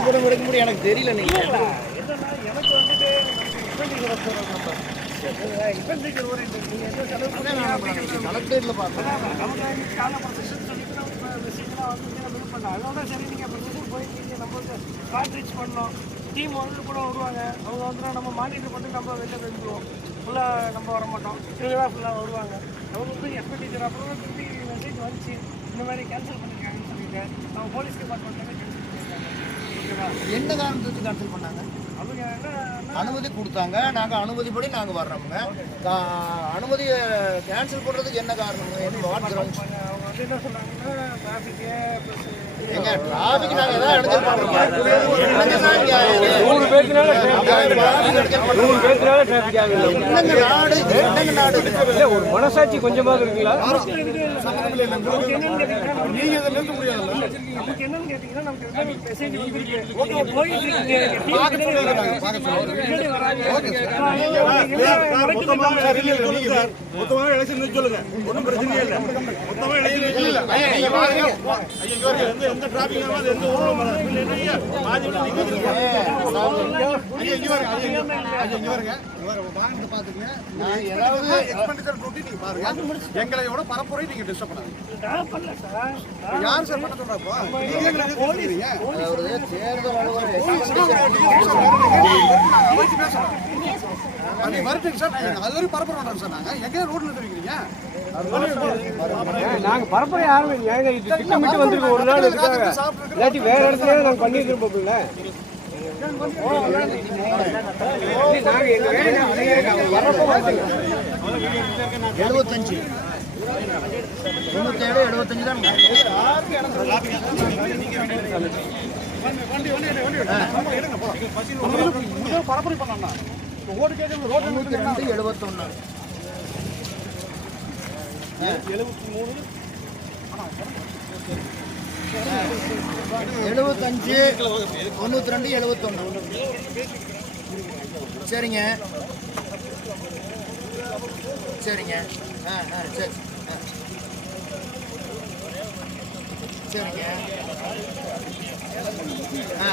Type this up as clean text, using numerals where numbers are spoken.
புகைப்படம் எடுக்க முடியும் எனக்கு தெரியல. நீங்கள் என்னன்னா எனக்கு வந்துட்டு இன்வெஸ்டிகேஷன் ஓரியன்ட் நீங்கள் எந்த செலவு கலெக்டரேட்டில் பார்த்தேன். நமக்கு கால ப்ரொசெஷன் சொல்லிட்டு நம்ம மெசேஜ்லாம் வந்து நம்ம இது பண்ணலாம். அதனால சரி நீங்கள் ப்ரொசெஷன் போயிருக்கீங்க, நம்ம வந்து கார்ட் ரீச் பண்ணோம், டீம் வந்து கூட வருவாங்க. அவங்க வந்து நம்ம மானிட்டர் பண்ணி நம்ம வெளில வந்துடுவோம். ஃபுல்லாக நம்ம வர மாட்டோம், இவங்க தான் ஃபுல்லாக வருவாங்க. அவங்க வந்து எக்ஸ்பெக்டேச்சர் அப்புறம் திருப்பி மெசேஜ் வந்துச்சு இந்த மாதிரி கேன்சல் பண்ணியிருக்காங்கன்னு சொல்லிட்டு நம்ம போலீஸ் டிபார்ட்மெண்ட்லேருந்து கேன்சல் பண்ணியிருக்காங்க. ஓகேவா? என்ன காரணத்துக்கு கேன்சல் பண்ணாங்க? அவங்க என்ன அனுமதி கொடுத்தாங்க, நாங்கள் அனுமதிப்படி நாங்கள் வர்றோமுங்க. அனுமதியை கேன்சல் பண்ணுறதுக்கு என்ன காரணம்? அவங்க வந்து என்ன சொன்னாங்கன்னா டிராஃபிக்கு எங்க டிராஃபிக் நாங்கள் எதாவது எடுத்து நாடு ஒரு மனசாட்சி கொஞ்சமாக இருக்குங்களா? நீங்க இதில் இருக்க முடியாது. நமக்கு என்னன்னு கேட்டீங்கன்னா நமக்கு மெசேஜ் மொத்தமாக எலெக்ஷன் சொல்லுங்க, ஒன்றும் பிரச்சனையே இல்லை. மொத்தமாக எலெக்ஷன் எந்த டிராபிக் எந்த ஊழலும் எங்களோட பரப்புரை நீங்க டிஸ்டர்ப் பண்ணாங்க. யார் சார் பண்ண சொல்றப்போ நாங்க பரப்புரை யாரும் திட்டமிட்டு வந்திருக்கோம். ஒரு நாள் இல்லாட்டி வேற இடத்துல நாங்க பண்ணிட்டு இருப்போம்ல. எழுபத்தஞ்சு 97 75 தான். பரப்புரை பண்ணா ஓட்டு கேட்க ரோடு 71 75 92 71. சரிங்க சரிங்க. சரி சரிங்க. ஆ